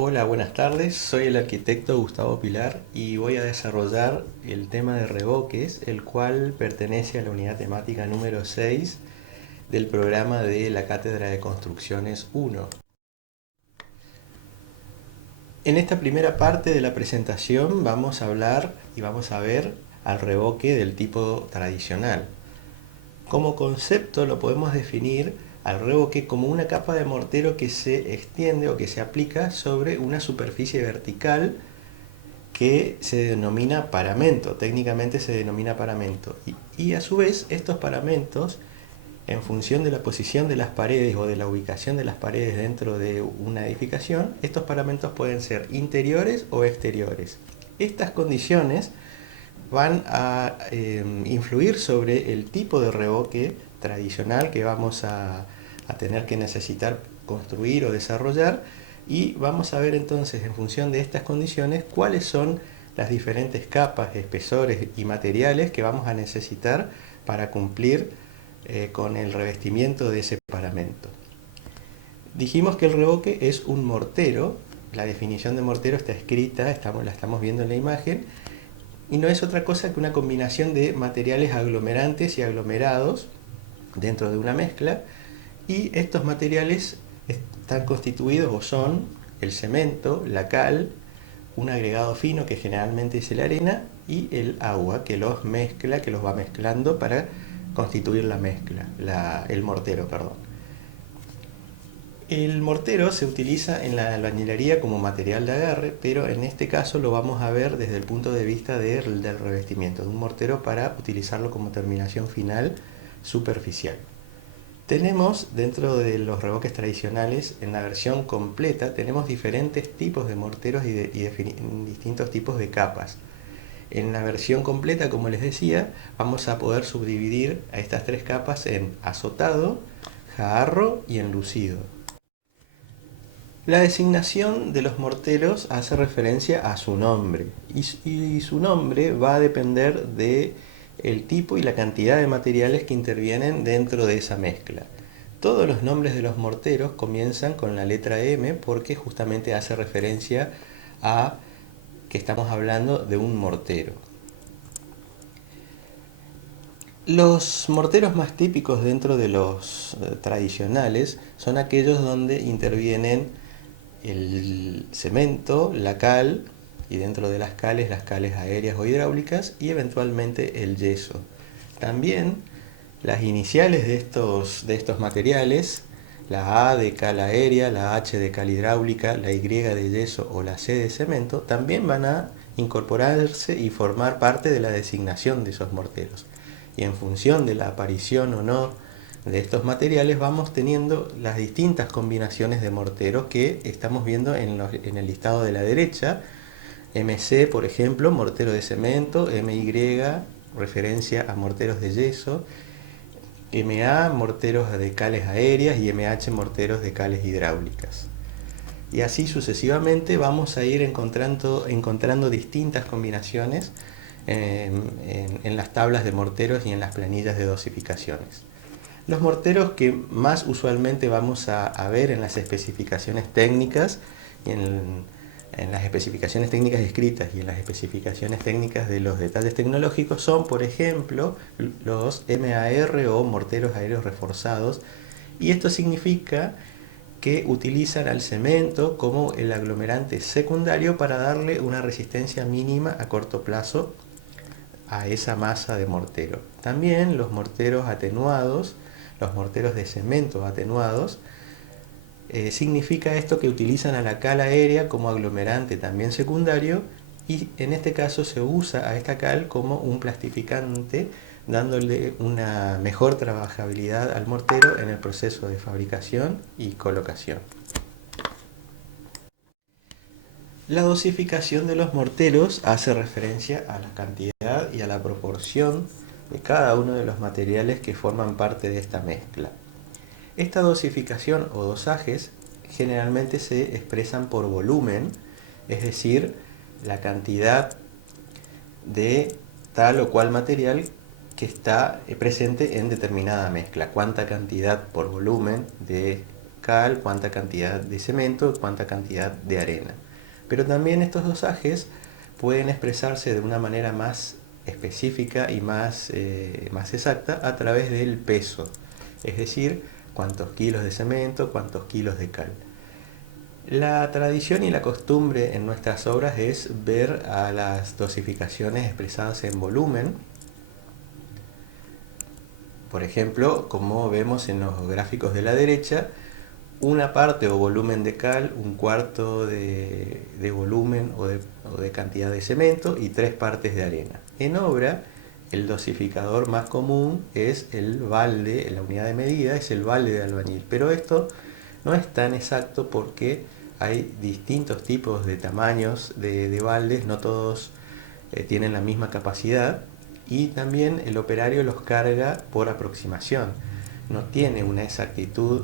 Hola, buenas tardes. Soy el arquitecto Gustavo Pilar y voy a desarrollar el tema de revoques, el cual pertenece a la unidad temática número 6 del programa de la Cátedra de Construcciones 1. En esta primera parte de la presentación vamos a hablar y vamos a ver al revoque del tipo tradicional. Como concepto lo podemos definir al revoque como una capa de mortero que se extiende o que se aplica sobre una superficie vertical que se denomina paramento, técnicamente se denomina paramento. Y a su vez estos paramentos, en función de la posición de las paredes o de la ubicación de las paredes dentro de una edificación, estos paramentos pueden ser interiores o exteriores. Estas condiciones van a influir sobre el tipo de revoque tradicional que vamos a tener que necesitar construir o desarrollar, y vamos a ver entonces en función de estas condiciones cuáles son las diferentes capas, espesores y materiales que vamos a necesitar para cumplir con el revestimiento de ese paramento. Dijimos que el revoque es un mortero. La definición de mortero está escrita, la estamos viendo en la imagen, y no es otra cosa que una combinación de materiales aglomerantes y aglomerados dentro de una mezcla, y estos materiales están constituidos o son el cemento, la cal, un agregado fino que generalmente es la arena, y el agua que los mezcla, que los va mezclando para constituir la mezcla, el mortero, perdón. El mortero se utiliza en la albañilería como material de agarre, pero en este caso lo vamos a ver desde el punto de vista del revestimiento, de un mortero para utilizarlo como terminación final superficial. Tenemos dentro de los revoques tradicionales, en la versión completa, tenemos diferentes tipos de morteros y distintos tipos de capas. En la versión completa, como les decía, vamos a poder subdividir a estas tres capas en azotado, jarro y enlucido. La designación de los morteros hace referencia a su nombre, y su nombre va a depender de el tipo y la cantidad de materiales que intervienen dentro de esa mezcla. Todos los nombres de los morteros comienzan con la letra M porque justamente hace referencia a que estamos hablando de un mortero. Los morteros más típicos dentro de los tradicionales son aquellos donde intervienen el cemento, la cal, y dentro de las cales aéreas o hidráulicas, y eventualmente el yeso. También las iniciales de estos materiales, la A de cal aérea, la H de cal hidráulica, la Y de yeso o la C de cemento, también van a incorporarse y formar parte de la designación de esos morteros. Y en función de la aparición o no de estos materiales vamos teniendo las distintas combinaciones de morteros que estamos viendo en el listado de la derecha. MC, por ejemplo, mortero de cemento; MY, referencia a morteros de yeso; MA, morteros de cales aéreas; y MH, morteros de cales hidráulicas. Y así sucesivamente vamos a ir encontrando distintas combinaciones en las tablas de morteros y en las planillas de dosificaciones. Los morteros que más usualmente vamos a ver en las especificaciones técnicas, y en las especificaciones técnicas escritas y en las especificaciones técnicas de los detalles tecnológicos, son, por ejemplo, los MAR o morteros aéreos reforzados, y esto significa que utilizan al cemento como el aglomerante secundario para darle una resistencia mínima a corto plazo a esa masa de mortero. También los morteros atenuados, los morteros de cemento atenuados, significa esto que utilizan a la cal aérea como aglomerante también secundario, y en este caso se usa a esta cal como un plastificante, dándole una mejor trabajabilidad al mortero en el proceso de fabricación y colocación. La dosificación de los morteros hace referencia a la cantidad y a la proporción de cada uno de los materiales que forman parte de esta mezcla. Esta dosificación o dosajes generalmente se expresan por volumen, es decir, la cantidad de tal o cual material que está presente en determinada mezcla, cuánta cantidad por volumen de cal, cuánta cantidad de cemento, cuánta cantidad de arena. Pero también estos dosajes pueden expresarse de una manera más específica y más exacta a través del peso, es decir, cuántos kilos de cemento, cuántos kilos de cal. La tradición y la costumbre en nuestras obras es ver a las dosificaciones expresadas en volumen. Por ejemplo, como vemos en los gráficos de la derecha, una parte o volumen de cal, un cuarto de volumen o de cantidad de cemento y 3 partes de arena. En obra, el dosificador más común es el balde, la unidad de medida es el balde de albañil, pero esto no es tan exacto porque hay distintos tipos de tamaños de baldes, no todos tienen la misma capacidad, y también el operario los carga por aproximación. No tiene una exactitud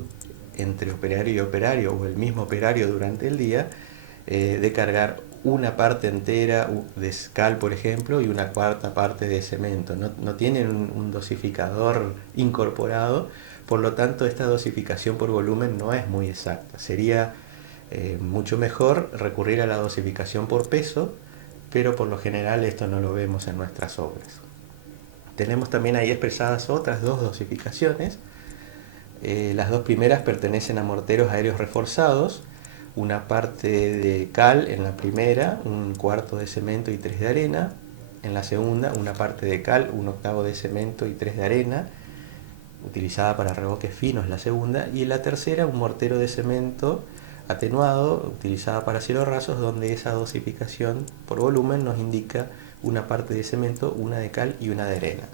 entre operario y operario o el mismo operario durante el día de cargar una parte entera de cal, por ejemplo, y una cuarta parte de cemento. No tienen un dosificador incorporado, por lo tanto esta dosificación por volumen no es muy exacta. Sería mucho mejor recurrir a la dosificación por peso, pero por lo general esto no lo vemos en nuestras obras. Tenemos también ahí expresadas otras dos dosificaciones. Las dos primeras pertenecen a morteros aéreos reforzados, una parte de cal en la primera, un cuarto de cemento y 3 de arena. En la segunda, una parte de cal, un octavo de cemento y 3 de arena, utilizada para revoques finos la segunda. Y en la tercera, un mortero de cemento atenuado, utilizada para cielos rasos, donde esa dosificación por volumen nos indica una parte de cemento, una de cal y una de arena.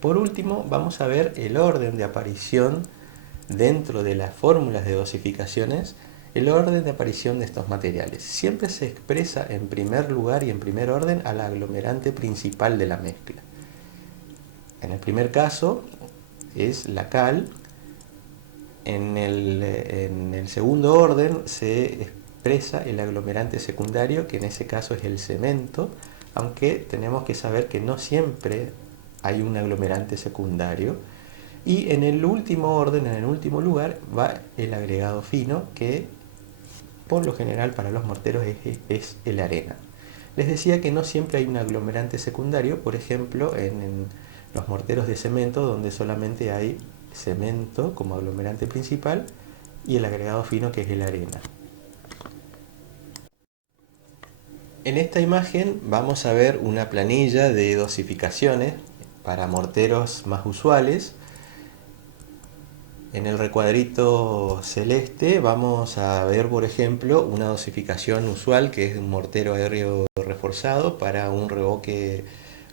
Por último, vamos a ver el orden de aparición dentro de las fórmulas de dosificaciones, el orden de aparición de estos materiales. Siempre se expresa en primer lugar y en primer orden al aglomerante principal de la mezcla. En el primer caso es la cal. En el segundo orden se expresa el aglomerante secundario, que en ese caso es el cemento, aunque tenemos que saber que no siempre hay un aglomerante secundario. Y en el último orden, en el último lugar, va el agregado fino, que por lo general para los morteros es el arena. Les decía que no siempre hay un aglomerante secundario, por ejemplo, en los morteros de cemento, donde solamente hay cemento como aglomerante principal y el agregado fino, que es la arena. En esta imagen vamos a ver una planilla de dosificaciones para morteros más usuales. En el recuadrito celeste vamos a ver, por ejemplo, una dosificación usual que es de un mortero aéreo reforzado para un revoque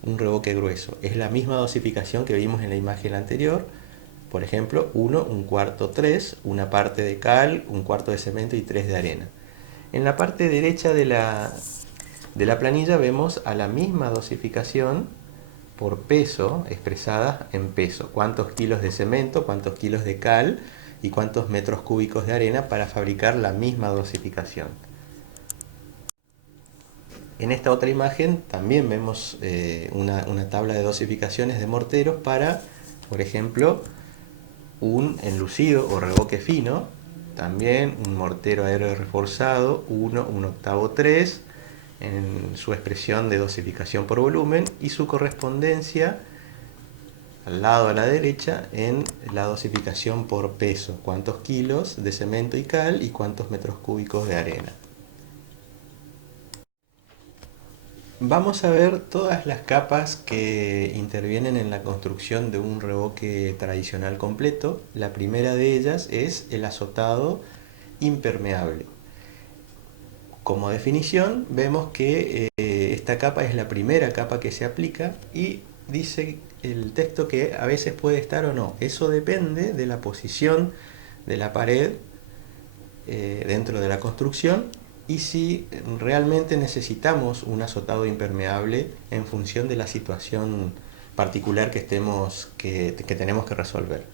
grueso. Es la misma dosificación que vimos en la imagen anterior. Por ejemplo, 1, un cuarto, 3, una parte de cal, un cuarto de cemento y 3 de arena. En la parte derecha de la planilla vemos a la misma dosificación por peso, expresada en peso. Cuántos kilos de cemento, cuántos kilos de cal y cuántos metros cúbicos de arena para fabricar la misma dosificación. En esta otra imagen también vemos una tabla de dosificaciones de morteros para, por ejemplo, un enlucido o revoque fino, también un mortero aéreo reforzado, 1, un octavo, 3, en su expresión de dosificación por volumen, y su correspondencia al lado a la derecha en la dosificación por peso, cuántos kilos de cemento y cal y cuántos metros cúbicos de arena. Vamos a ver todas las capas que intervienen en la construcción de un revoque tradicional completo. La primera de ellas es el azotado impermeable. Como definición, vemos que esta capa es la primera capa que se aplica y dice el texto que a veces puede estar o no. Eso depende de la posición de la pared dentro de la construcción y si realmente necesitamos un azotado impermeable en función de la situación particular que tenemos que resolver.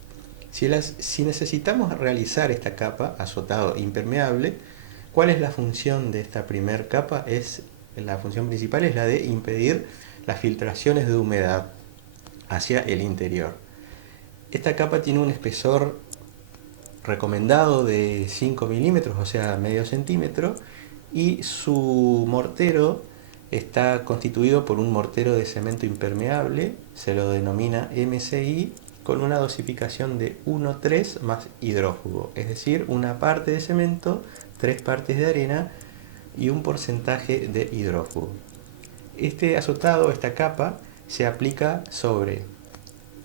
Si necesitamos realizar esta capa, azotado impermeable, ¿cuál es la función de esta primera capa? La función principal es la de impedir las filtraciones de humedad hacia el interior. Esta capa tiene un espesor recomendado de 5 milímetros, o sea, medio centímetro, y su mortero está constituido por un mortero de cemento impermeable, se lo denomina MCI, con una dosificación de 1,3 más hidrófugo, es decir, una parte de cemento, 3 partes de arena y un porcentaje de hidrófugo. Este azotado, esta capa, se aplica sobre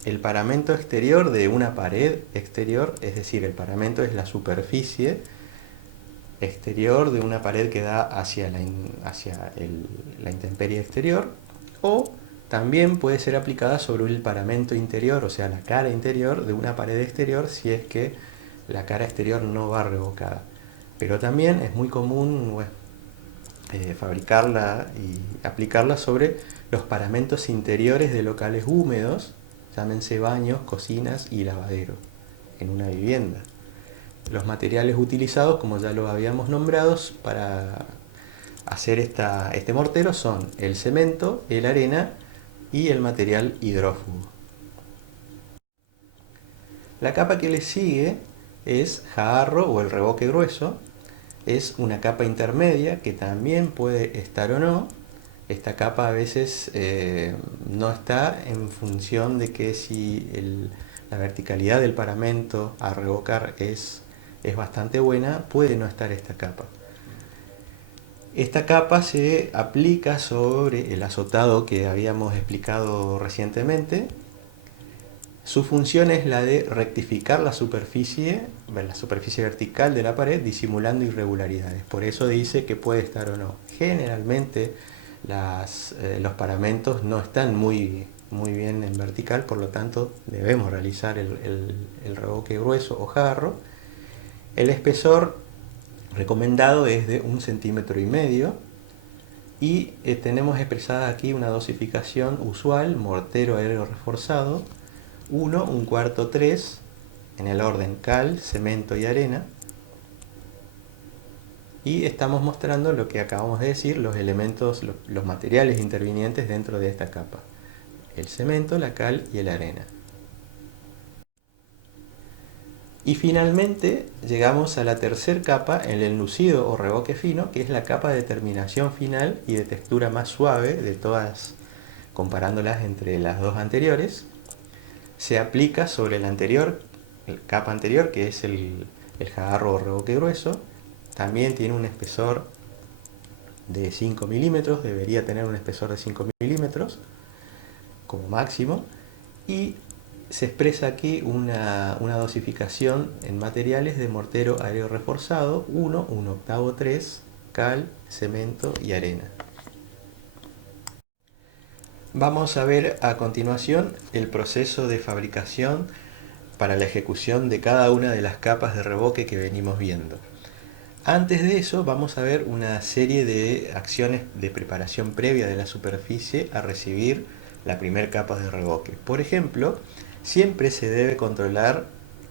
el paramento exterior de una pared exterior, es decir, el paramento es la superficie exterior de una pared que da hacia la intemperie exterior, o también puede ser aplicada sobre el paramento interior, o sea, la cara interior de una pared exterior, si es que la cara exterior no va revocada. Pero también es muy común fabricarla y aplicarla sobre los paramentos interiores de locales húmedos, llámense baños, cocinas y lavaderos, en una vivienda. Los materiales utilizados, como ya lo habíamos nombrado, para hacer este mortero son el cemento, la arena y el material hidrófugo. La capa que le sigue es jarro o el revoque grueso. Es una capa intermedia que también puede estar o no. Esta capa a veces no está en función de que si la verticalidad del paramento a revocar es bastante buena, puede no estar esta capa. Esta capa se aplica sobre el azotado que habíamos explicado recientemente. Su función es la de rectificar la superficie vertical de la pared, disimulando irregularidades. Por eso dice que puede estar o no. Generalmente los paramentos no están muy bien en vertical, por lo tanto debemos realizar el revoque grueso o jarro. El espesor recomendado es de 1,5 centímetros y tenemos expresada aquí una dosificación usual, mortero aéreo reforzado, 1, 1/4, 3, en el orden cal, cemento y arena. Y estamos mostrando lo que acabamos de decir, los elementos, los materiales intervinientes dentro de esta capa: el cemento, la cal y la arena. Y finalmente llegamos a la tercera capa, el enlucido o revoque fino, que es la capa de terminación final y de textura más suave de todas, comparándolas entre las dos anteriores. Se aplica sobre la capa anterior, que es el jarro o revoque grueso. También tiene un espesor de 5 milímetros, debería tener un espesor de 5 milímetros como máximo, y se expresa aquí una dosificación en materiales de mortero aéreo reforzado, 1, 1/8, 3, cal, cemento y arena. Vamos a ver a continuación el proceso de fabricación para la ejecución de cada una de las capas de revoque que venimos viendo. Antes de eso vamos a ver una serie de acciones de preparación previa de la superficie a recibir la primera capa de revoque. Por ejemplo, siempre se debe controlar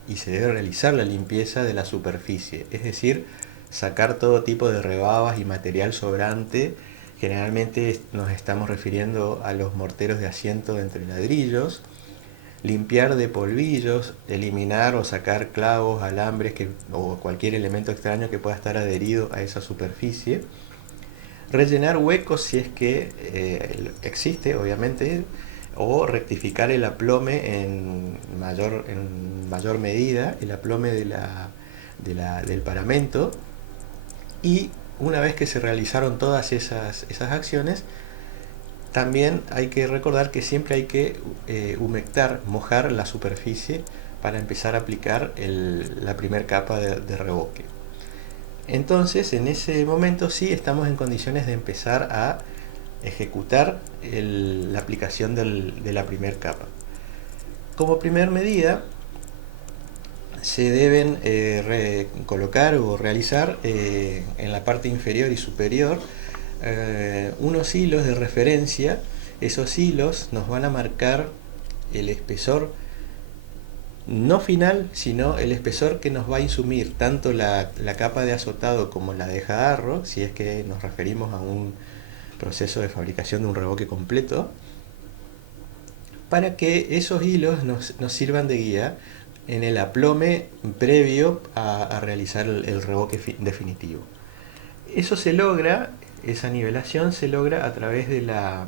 y se debe realizar la limpieza de la superficie, es decir, sacar todo tipo de rebabas y material sobrante. Generalmente nos estamos refiriendo a los morteros de asiento entre ladrillos. Limpiar de polvillos, eliminar o sacar clavos, alambres o cualquier elemento extraño que pueda estar adherido a esa superficie. Rellenar huecos si es que existe, obviamente, o rectificar el aplome en mayor medida, el aplome del paramento. Y una vez que se realizaron todas esas acciones, también hay que recordar que siempre hay que humectar, mojar la superficie para empezar a aplicar la primera capa de revoque. Entonces, en ese momento sí estamos en condiciones de empezar a ejecutar la aplicación de la primera capa. Como primera medida, se deben colocar o realizar en la parte inferior y superior unos hilos de referencia. Esos hilos nos van a marcar el espesor no final, sino el espesor que nos va a insumir tanto la capa de azotado como la de jarro, si es que nos referimos a un proceso de fabricación de un revoque completo, para que esos hilos nos sirvan de guía en el aplome previo a realizar el revoque definitivo. Eso se logra, esa nivelación se logra a través de la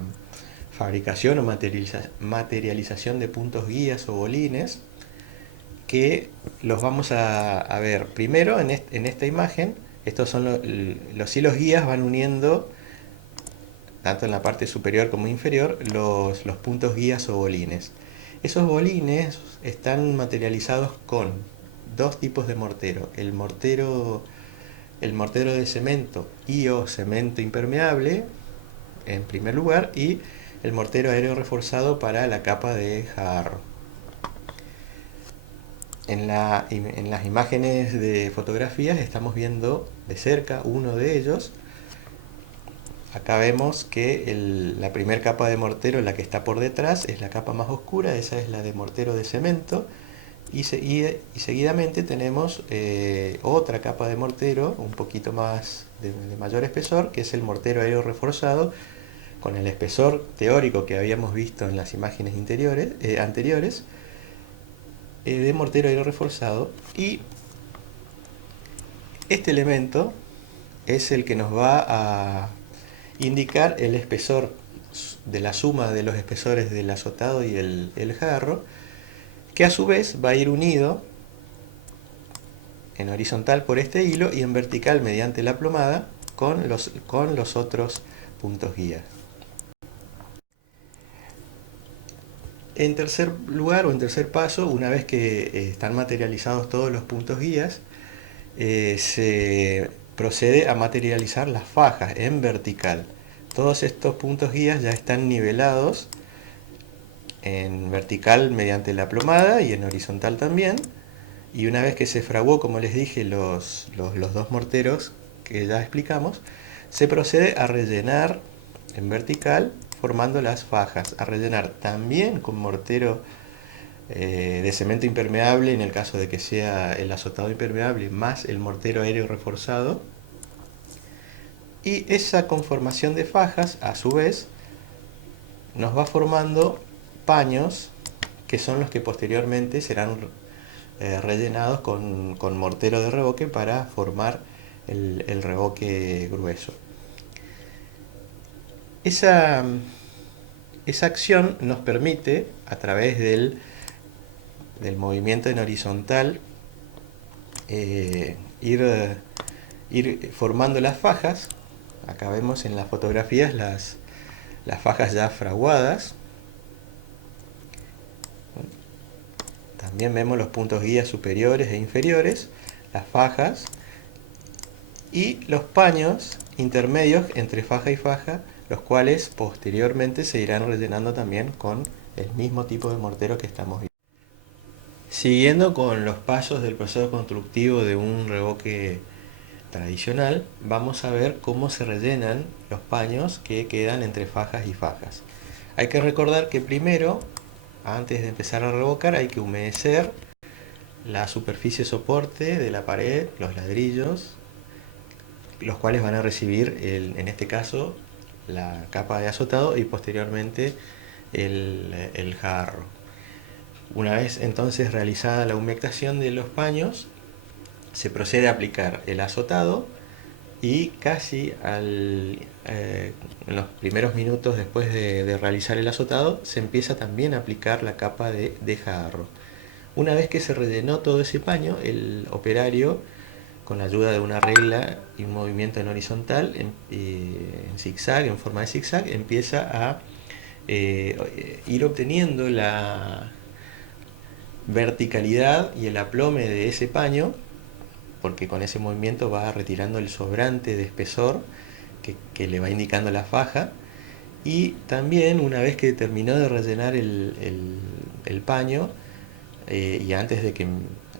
fabricación o materialización de puntos guías o bolines, que los vamos a ver primero en esta imagen. Estos son los hilos guías, van uniendo tanto en la parte superior como inferior los puntos guías o bolines. Esos bolines están materializados con dos tipos de mortero: el mortero de cemento y o cemento impermeable en primer lugar, y el mortero aéreo reforzado para la capa de jarro. En las imágenes de fotografías estamos viendo de cerca uno de ellos. Acá vemos que la primera capa de mortero, la que está por detrás, es la capa más oscura. Esa es la de mortero de cemento. Y seguidamente tenemos otra capa de mortero un poquito más de mayor espesor, que es el mortero aéreo reforzado, con el espesor teórico que habíamos visto en las imágenes anteriores, de mortero aéreo reforzado. Y este elemento es el que nos va a indicar el espesor de la suma de los espesores del azotado y el jarro, que a su vez va a ir unido en horizontal por este hilo y en vertical mediante la plomada con los otros puntos guía. En tercer lugar, o en tercer paso, una vez que están materializados todos los puntos guías, se procede a materializar las fajas en vertical. Todos estos puntos guías ya están nivelados en vertical mediante la plomada y en horizontal también. Y una vez que se fraguó, como les dije, los dos morteros que ya explicamos, se procede a rellenar en vertical formando las fajas. A rellenar también con mortero de cemento impermeable, en el caso de que sea el azotado impermeable más el mortero aéreo reforzado. Y esa conformación de fajas, a su vez, nos va formando paños, que son los que posteriormente serán rellenados con mortero de revoque para formar el revoque grueso. Esa acción nos permite, a través del movimiento en horizontal, ir formando las fajas. Acá vemos en las fotografías las fajas ya fraguadas. También vemos los puntos guía superiores e inferiores, las fajas y los paños intermedios entre faja y faja, los cuales posteriormente se irán rellenando también con el mismo tipo de mortero que estamos viendo. Siguiendo con los pasos del proceso constructivo de un revoque tradicional, vamos a ver cómo se rellenan los paños que quedan entre fajas y fajas. Hay que recordar que primero, antes de empezar a revocar, hay que humedecer la superficie soporte de la pared, los ladrillos, los cuales van a recibir, en este caso, la capa de azotado y posteriormente el jarro. Una vez entonces realizada la humectación de los paños, se procede a aplicar el azotado y casi en los primeros minutos después de realizar el azotado se empieza también a aplicar la capa de jarro. Una vez que se rellenó todo ese paño, el operario, con la ayuda de una regla y un movimiento en horizontal, en zigzag, en forma de zigzag, empieza a ir obteniendo la verticalidad y el aplome de ese paño, porque con ese movimiento va retirando el sobrante de espesor que le va indicando la faja. Y también, una vez que terminó de rellenar el paño, y antes de que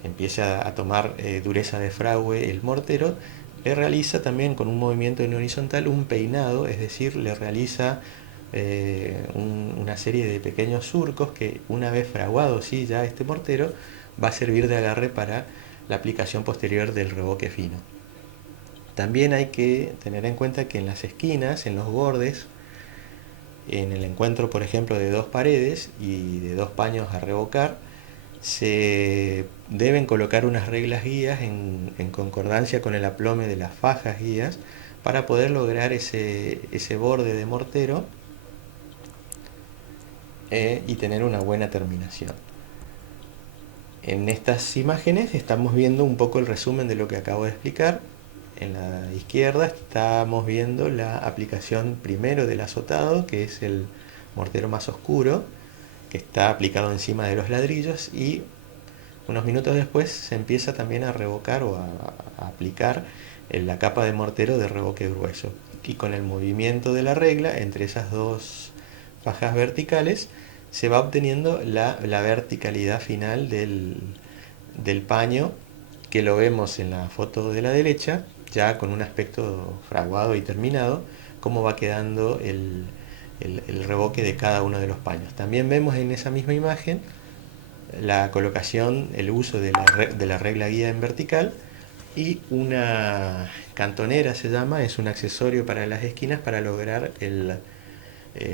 empiece a tomar dureza de fragüe el mortero, le realiza también con un movimiento en horizontal un peinado, es decir, le realiza una serie de pequeños surcos que, una vez fraguado sí ya este mortero, va a servir de agarre para la aplicación posterior del revoque fino. También hay que tener en cuenta que en las esquinas, en los bordes, en el encuentro por ejemplo de dos paredes y de dos paños a revocar, Se deben colocar unas reglas guías en concordancia con el aplome de las fajas guías para poder lograr ese borde de mortero y tener una buena terminación. En estas imágenes estamos viendo un poco el resumen de lo que acabo de explicar. En la izquierda estamos viendo la aplicación primero del azotado, que es el mortero más oscuro, que está aplicado encima de los ladrillos, y unos minutos después se empieza también a revocar o a aplicar la capa de mortero de revoque grueso. Y con el movimiento de la regla entre esas dos fajas verticales se va obteniendo la verticalidad final del paño, que lo vemos en la foto de la derecha, ya con un aspecto fraguado y terminado, cómo va quedando el revoque de cada uno de los paños. También vemos en esa misma imagen la colocación, el uso de la regla guía en vertical, y una cantonera se llama, es un accesorio para las esquinas para lograr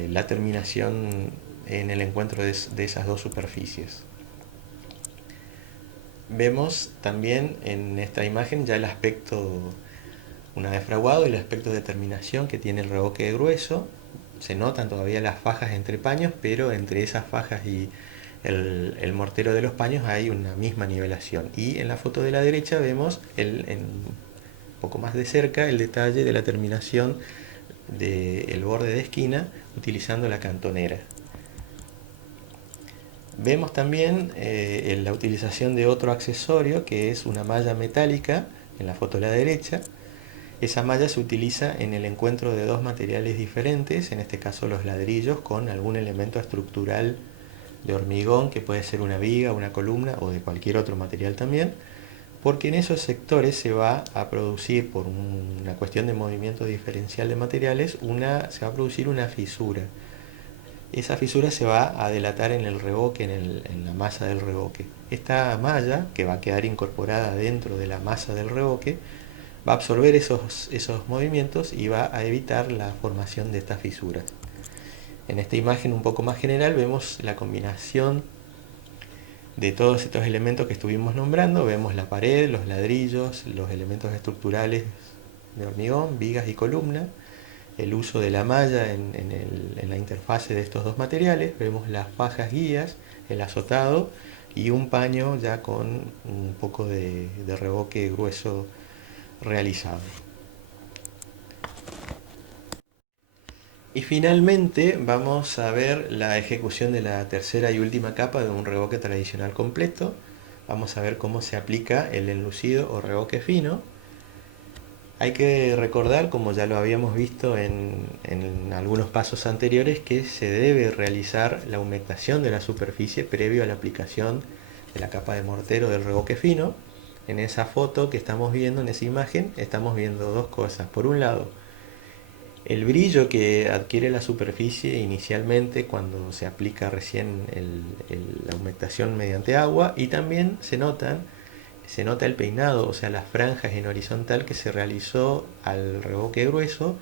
la terminación en el encuentro de esas dos superficies. Vemos también en esta imagen ya el aspecto, una vez fraguado, el aspecto de terminación que tiene el revoque grueso. Se notan todavía las fajas entre paños, pero entre esas fajas y el mortero de los paños hay una misma nivelación. Y en la foto de la derecha vemos un poco más de cerca el detalle de la terminación del borde de esquina utilizando la cantonera. Vemos también la utilización de otro accesorio, que es una malla metálica en la foto de la derecha. Esa malla se utiliza en el encuentro de dos materiales diferentes, en este caso los ladrillos, con algún elemento estructural de hormigón, que puede ser una viga, una columna o de cualquier otro material también, porque en esos sectores se va a producir, por una cuestión de movimiento diferencial de materiales, se va a producir una fisura. Esa fisura se va a delatar en el revoque, en la masa del revoque. Esta malla, que va a quedar incorporada dentro de la masa del revoque, va a absorber esos movimientos y va a evitar la formación de estas fisuras. En esta imagen un poco más general vemos la combinación de todos estos elementos que estuvimos nombrando. Vemos la pared, los ladrillos, los elementos estructurales de hormigón, vigas y columna, el uso de la malla en la interfase de estos dos materiales. Vemos las fajas guías, el azotado y un paño ya con un poco de revoque grueso realizado. Y finalmente vamos a ver la ejecución de la tercera y última capa de un revoque tradicional completo. Vamos a ver cómo se aplica el enlucido o revoque fino. Hay que recordar, como ya lo habíamos visto en algunos pasos anteriores, que se debe realizar la humectación de la superficie previo a la aplicación de la capa de mortero del revoque fino. En esa foto que estamos viendo, en esa imagen, estamos viendo dos cosas. Por un lado, el brillo que adquiere la superficie inicialmente cuando se aplica recién la humectación mediante agua, y también se nota el peinado, o sea, las franjas en horizontal que se realizó al revoque grueso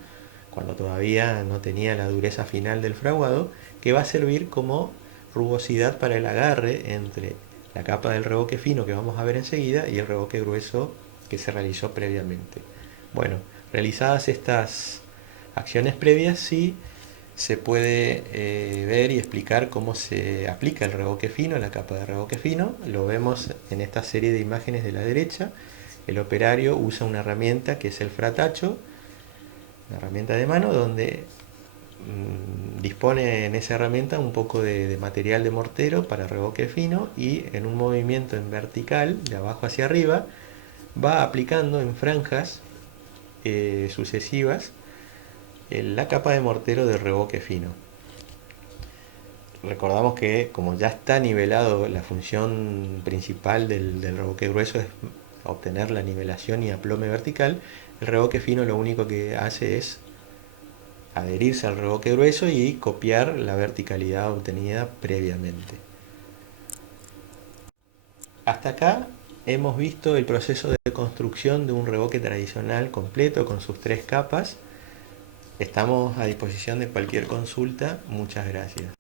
cuando todavía no tenía la dureza final del fraguado, que va a servir como rugosidad para el agarre entre la capa del revoque fino que vamos a ver enseguida y el revoque grueso que se realizó previamente. Bueno, realizadas estas acciones previas, sí se puede ver y explicar cómo se aplica el revoque fino, la capa de revoque fino. Lo vemos en esta serie de imágenes de la derecha. El operario usa una herramienta que es el fratacho, una herramienta de mano, donde dispone en esa herramienta un poco de material de mortero para revoque fino, y en un movimiento en vertical, de abajo hacia arriba, va aplicando en franjas sucesivas la capa de mortero de revoque fino. Recordamos que como ya está nivelado, la función principal del revoque grueso es obtener la nivelación y aplome vertical. El revoque fino lo único que hace es adherirse al revoque grueso y copiar la verticalidad obtenida previamente. Hasta acá hemos visto el proceso de construcción de un revoque tradicional completo con sus tres capas. Estamos a disposición de cualquier consulta. Muchas gracias.